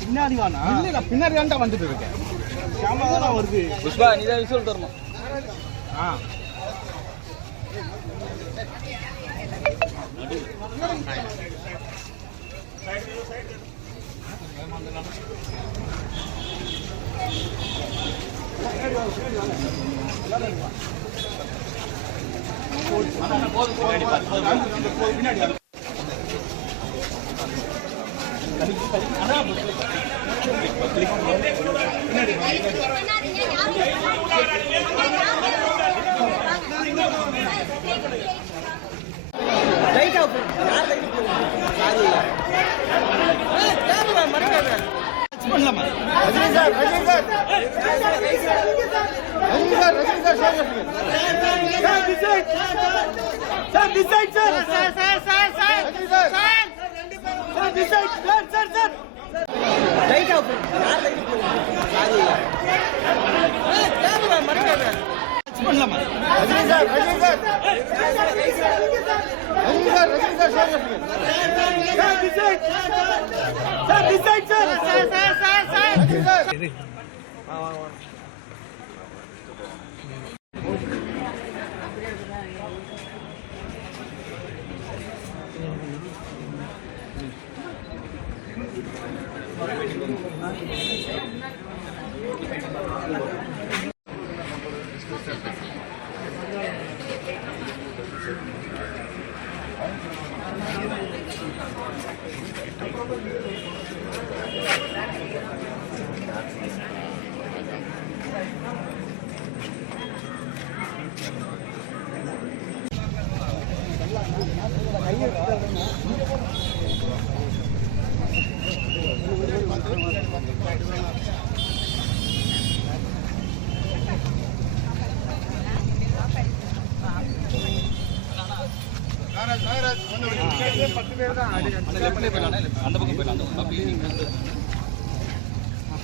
பின்னாடி வானா இல்ல பின்னாடி தான்டா வந்துட்டு இருக்கேன். ஷாமா தான் வருது. புஷ்பா நீ தான் விசுவல் தரணும்.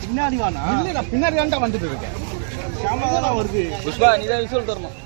பின்னாடி வானா இல்ல பின்னாடி தான்டா வந்துட்டு இருக்கேன். ஷாமா தான் வருது. புஷ்பா நீ தான் விசுவல் தரணும்.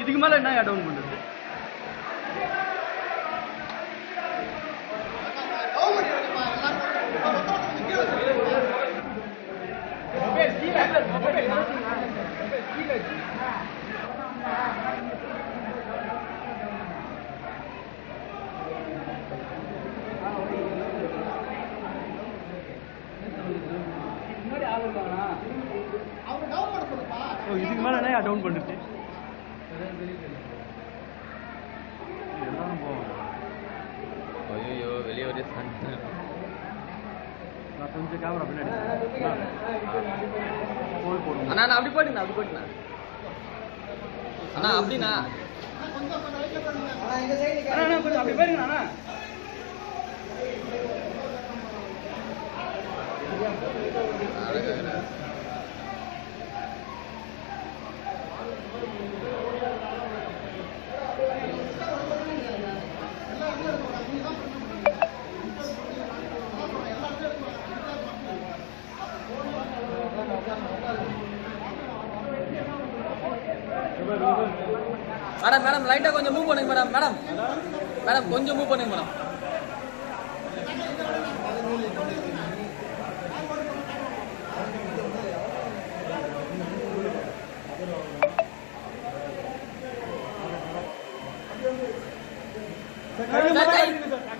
இதுக்கு மேல என்ன டவுன் பண்றது? இதுக்கு மேல என்ன டவுன் பண்றது? ஐயோ வெளியே ஒரு கொஞ்சம் கேமரா பின்னாடி அண்ணா நான் அப்படி போட்டுண்ணா அண்ணா அப்படின்னா அப்படி போயிருங்கண்ணா. மேடம் மேடம் லைட்டா கொஞ்சம் மூவ் பண்ணுங்க மேடம். மேடம் மேடம் கொஞ்சம் மூவ் பண்ணுங்க மேடம்.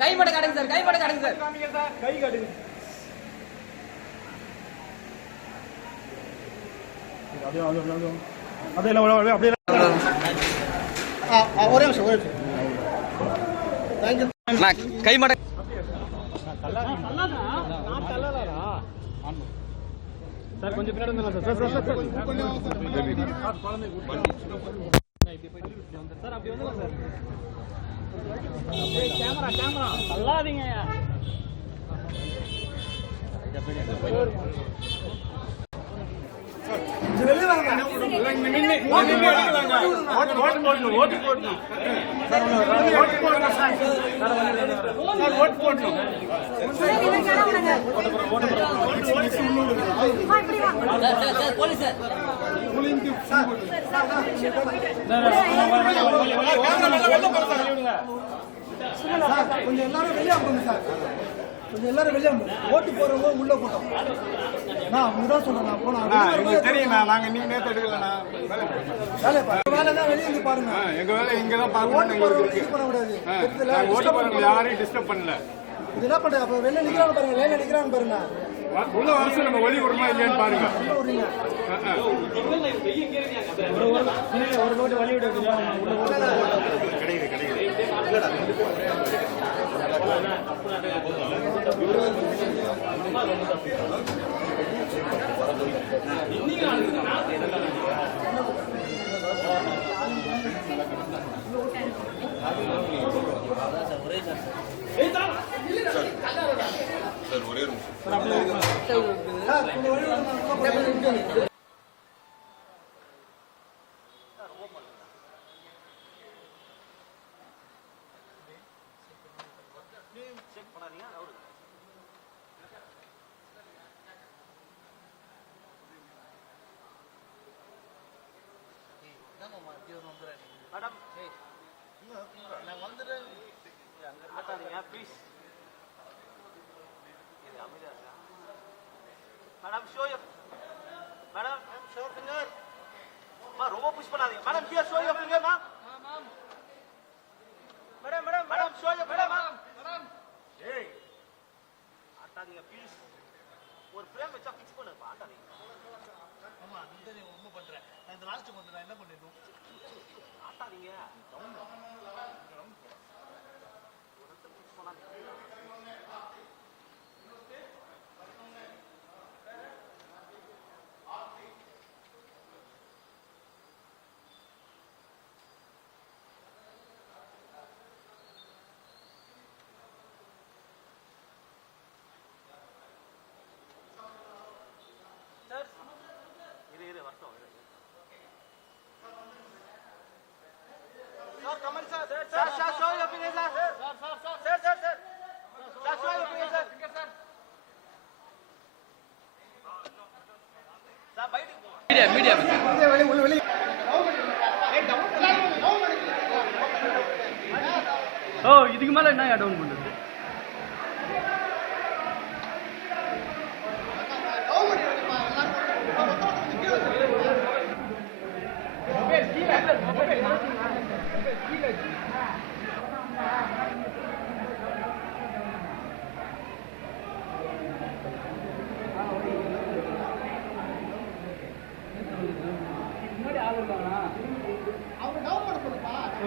கை மட்டும் காட்டுங்க சார். கை மட்டும் காட்டுங்க சார். கை காட்டுங்க. ஒரே நிமிஷம் தேங்க்யூ கை மாட சார் கொஞ்சம் பின்னாடி வந்துடலாம் சார் சார் சார் சார் அப்படி வந்துடலாம் சார் கேமரா கேமரா தள்ளாதீங்க கொஞ்சம் எல்லாரும் வெளியே அனுப்புங்க சார் கொஞ்சம் எல்லாரும் வெளியே ஓட்டு போறவங்க உள்ள போட்டோம் நான் அப்படிதான் சொல்றேன் போலாம் தெரியுண்ணா நாங்க இன்னைக்கு நேற்று எடுக்கலண்ணா வேலை தான் வெளியே இருந்து பாருங்க எங்க வேலை இங்க தான் பார்க்கணும் யூஸ் பண்ண கூடாது ஓட்டு போறவங்க யாரையும் டிஸ்டர்ப் பண்ணல இது என்ன பண்றது அப்ப வெளியே நிக்கிறாங்க பாருங்க லைன்ல நிக்கிறாங்க பாருங்க உள்ள வருஷம் நம்ம ஒளி விடுமா இல்லையான்னு பாருங்க ஒரு கோடி வழி விடுறது கிடைக்குது Madam, show your madam, show finger. Ma, robo push bana diya. Madam, here show your finger, ma'am. Madam, show your finger, ma'am. Hey, आता दिया please. और frame में चक fix பண்ணு, आता नहीं. ஆமா, இந்த நீ ஒண்ணு பண்ற. நான் இந்த லாஸ்ட் வந்து நான் என்ன பண்ணிடணும்? आता नहीं है. மீடியா ஓ இதுக்கு மேல என்ன டவுன் பண்றது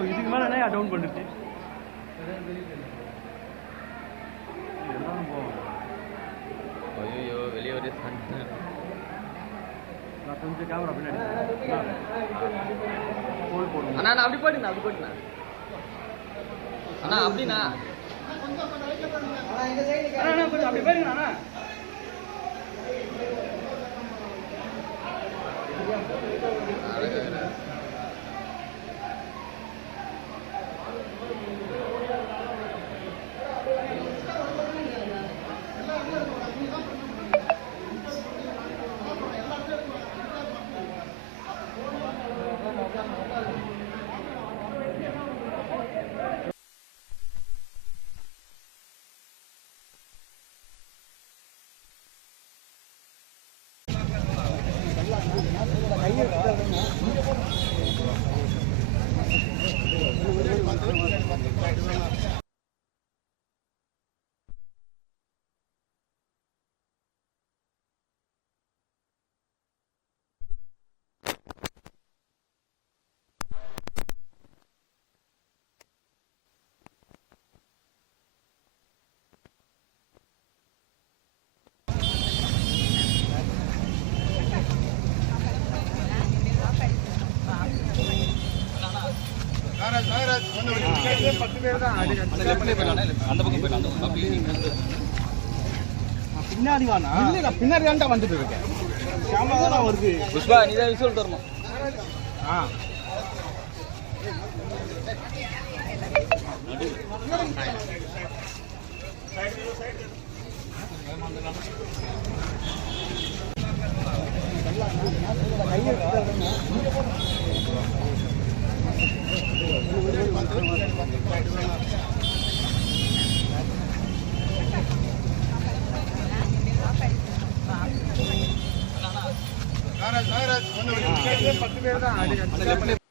இதுக்கு மேல என்ன டவுன் பண்ணுச்சு ஐயோ வெளியே ஒரு நான் கொஞ்சம் கேமரா பின்னாடி அண்ணா நான் அப்படி போட்டுண்ணா அண்ணா அப்படின்னா கொஞ்சம் அப்படி போயிருங்க அண்ணா கையை பின்னாடி வாண்ணா. இல்ல நான் பின்னாடி தான்டா வந்துட்டு இருக்கேன். கேமரா தானே வருது. புஷ்பா நீ தான் விசுவல் தரணும். ஆ நாகராஜ் 10 பேர் தான்